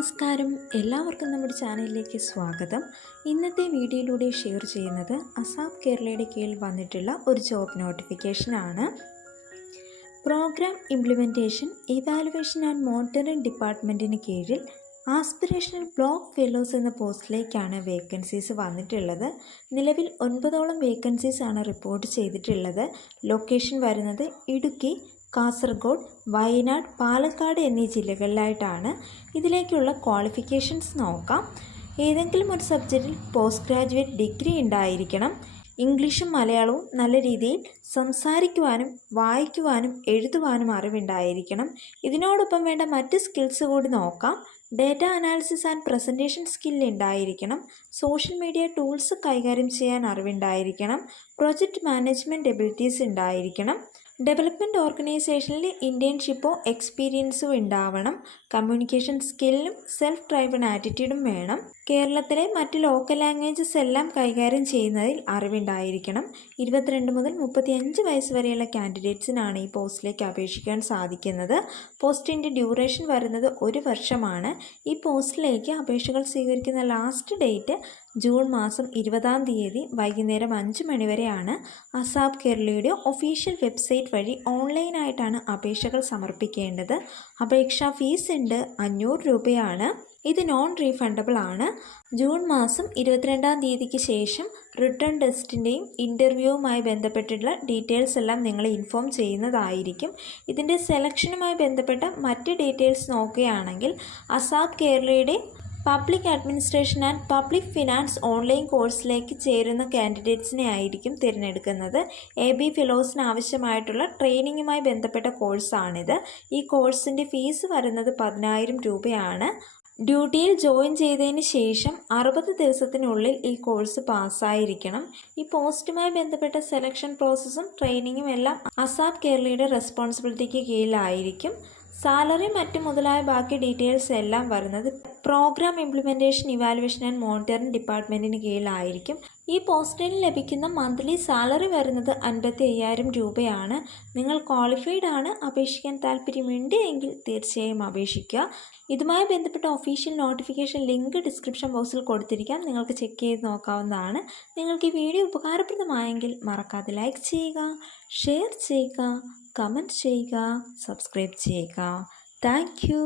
നമസ്കാരം, എല്ലാവർക്കും നമ്മുടെ ചാനലിലേക്ക് സ്വാഗതം. ഇന്നത്തെ വീഡിയോയിലൂടെ ഷെയർ ചെയ്യുന്നത് അസാപ് കേരളയുടെ കീഴിൽ വന്നിട്ടുള്ള ഒരു ജോബ് നോട്ടിഫിക്കേഷനാണ്. Programme implementation evaluation and monitoring ഡിപ്പാർട്ട്മെൻറ്റിന് കീഴിൽ ആസ്പിറേഷണൽ ബ്ലോക്ക് ഫെലോസ് എന്ന പോസ്റ്റിലേക്കാണ് വേക്കൻസീസ് വന്നിട്ടുള്ളത്. നിലവിൽ 9ഓളം വേക്കൻസീസ് ആണ് റിപ്പോർട്ട് ചെയ്തിട്ടുള്ളത്. ലൊക്കേഷൻ വരുന്നത് ഇടുക്കി, കാസർഗോഡ്, വയനാട്, പാലക്കാട് എന്നീ ജില്ലകളിലായിട്ടാണ്. ഇതിലേക്കുള്ള ക്വാളിഫിക്കേഷൻസ് നോക്കാം. ഏതെങ്കിലും ഒരു സബ്ജക്റ്റിൽ പോസ്റ്റ് ഗ്രാജുവേറ്റ് ഡിഗ്രി ഉണ്ടായിരിക്കണം. ഇംഗ്ലീഷും മലയാളവും നല്ല രീതിയിൽ സംസാരിക്കുവാനും വായിക്കുവാനും എഴുതുവാനും അറിവുണ്ടായിരിക്കണം. ഇതിനോടൊപ്പം വേണ്ട മറ്റ് സ്കിൽസ് കൂടി നോക്കാം. Data analysis and presentation skill ഉണ്ടായിരിക്കണം. സോഷ്യൽ മീഡിയ ടൂൾസ് കൈകാര്യം ചെയ്യാൻ അറിവുണ്ടായിരിക്കണം. പ്രൊജക്റ്റ് മാനേജ്മെൻറ്റ് എബിലിറ്റീസ് ഉണ്ടായിരിക്കണം. ഡെവലപ്മെൻറ്റ് ഓർഗനൈസേഷനിൽ ഇൻറ്റേൺഷിപ്പോ എക്സ്പീരിയൻസോ ഉണ്ടാവണം. കമ്മ്യൂണിക്കേഷൻ സ്കില്ലും സെൽഫ് ഡ്രൈവൺ ആറ്റിറ്റ്യൂഡും വേണം. കേരളത്തിലെ മറ്റ് ലോക്കൽ ലാംഗ്വേജസ് എല്ലാം കൈകാര്യം ചെയ്യുന്നതിൽ അറിവുണ്ടായിരിക്കണം. 22 മുതൽ 35 വയസ്സ് വരെയുള്ള കാൻഡിഡേറ്റ്സിനാണ് ഈ പോസ്റ്റിലേക്ക് അപേക്ഷിക്കാൻ സാധിക്കുന്നത്. പോസ്റ്റിൻ്റെ ഡ്യൂറേഷൻ വരുന്നത് 1 വർഷമാണ്. ഈ പോസ്റ്റിലേക്ക് അപേക്ഷകൾ സ്വീകരിക്കുന്ന ലാസ്റ്റ് ഡേറ്റ് ജൂൺ മാസം 20-ാം തീയതി വൈകുന്നേരം 5 മണി വരെയാണ്. അസാപ് കേരളയുടെ ഒഫീഷ്യൽ വെബ്സൈറ്റ് വഴി ഓൺലൈനായിട്ടാണ് അപേക്ഷകൾ സമർപ്പിക്കേണ്ടത്. അപേക്ഷാ ഫീസ് ഉണ്ട്, 500 രൂപയാണ്. ഇത് നോൺ റീഫണ്ടബിൾ ആണ്. ജൂൺ മാസം 22-ാം തീയതിക്ക് ശേഷം റിട്ടേൺ ടെസ്റ്റിൻ്റെയും ഇൻ്റർവ്യൂവുമായി ബന്ധപ്പെട്ടിട്ടുള്ള ഡീറ്റെയിൽസ് എല്ലാം നിങ്ങളെ ഇൻഫോം ചെയ്യുന്നതായിരിക്കും. ഇതിൻ്റെ സെലക്ഷനുമായി ബന്ധപ്പെട്ട മറ്റ് ഡീറ്റെയിൽസ് നോക്കുകയാണെങ്കിൽ അസാപ് കേരളയുടെ public administration and public finance online കോഴ്സിലേക്ക് ചേരുന്ന കാൻഡിഡേറ്റ്സിനെ ആയിരിക്കും തിരഞ്ഞെടുക്കുന്നത്. AB ഫെലോസിന് ആവശ്യമായിട്ടുള്ള ട്രെയിനിങ്ങുമായി ബന്ധപ്പെട്ട കോഴ്സാണിത്. ഈ കോഴ്സിൻ്റെ ഫീസ് വരുന്നത് 10,000 രൂപയാണ്. ഡ്യൂട്ടിയിൽ ജോയിൻ ചെയ്തതിന് ശേഷം 60 ദിവസത്തിനുള്ളിൽ ഈ കോഴ്സ് പാസ്സായിരിക്കണം. ഈ പോസ്റ്റുമായി ബന്ധപ്പെട്ട സെലക്ഷൻ പ്രോസസ്സും ട്രെയിനിങ്ങും എല്ലാം അസാപ് കേരളയുടെ റെസ്പോൺസിബിലിറ്റിക്ക് കീഴിലായിരിക്കും. സാലറി മറ്റ് മുതലായ ബാക്കി ഡീറ്റെയിൽസ് എല്ലാം വരുന്നത് programme implementation evaluation and monitoring ഡിപ്പാർട്ട്മെൻറ്റിന് കീഴിലായിരിക്കും. ഈ പോസ്റ്റിന് ലഭിക്കുന്ന മന്ത്ലി സാലറി വരുന്നത് 55,000 രൂപയാണ്. നിങ്ങൾ ക്വാളിഫൈഡ് ആണ്, അപേക്ഷിക്കാൻ താല്പര്യമുണ്ട് എങ്കിൽ തീർച്ചയായും അപേക്ഷിക്കുക. ഇതുമായി ബന്ധപ്പെട്ട ഒഫീഷ്യൽ നോട്ടിഫിക്കേഷൻ ലിങ്ക് ഡിസ്ക്രിപ്ഷൻ ബോക്സിൽ കൊടുത്തിരിക്കാം. നിങ്ങൾക്ക് ചെക്ക് ചെയ്ത് നോക്കാവുന്നതാണ്. നിങ്ങൾക്ക് ഈ വീഡിയോ ഉപകാരപ്രദമായെങ്കിൽ മറക്കാതെ ലൈക്ക് ചെയ്യുക, ഷെയർ ചെയ്യുക, കമൻറ്റ് ചെയ്യുക, സബ്സ്ക്രൈബ് ചെയ്യുക. Thank you.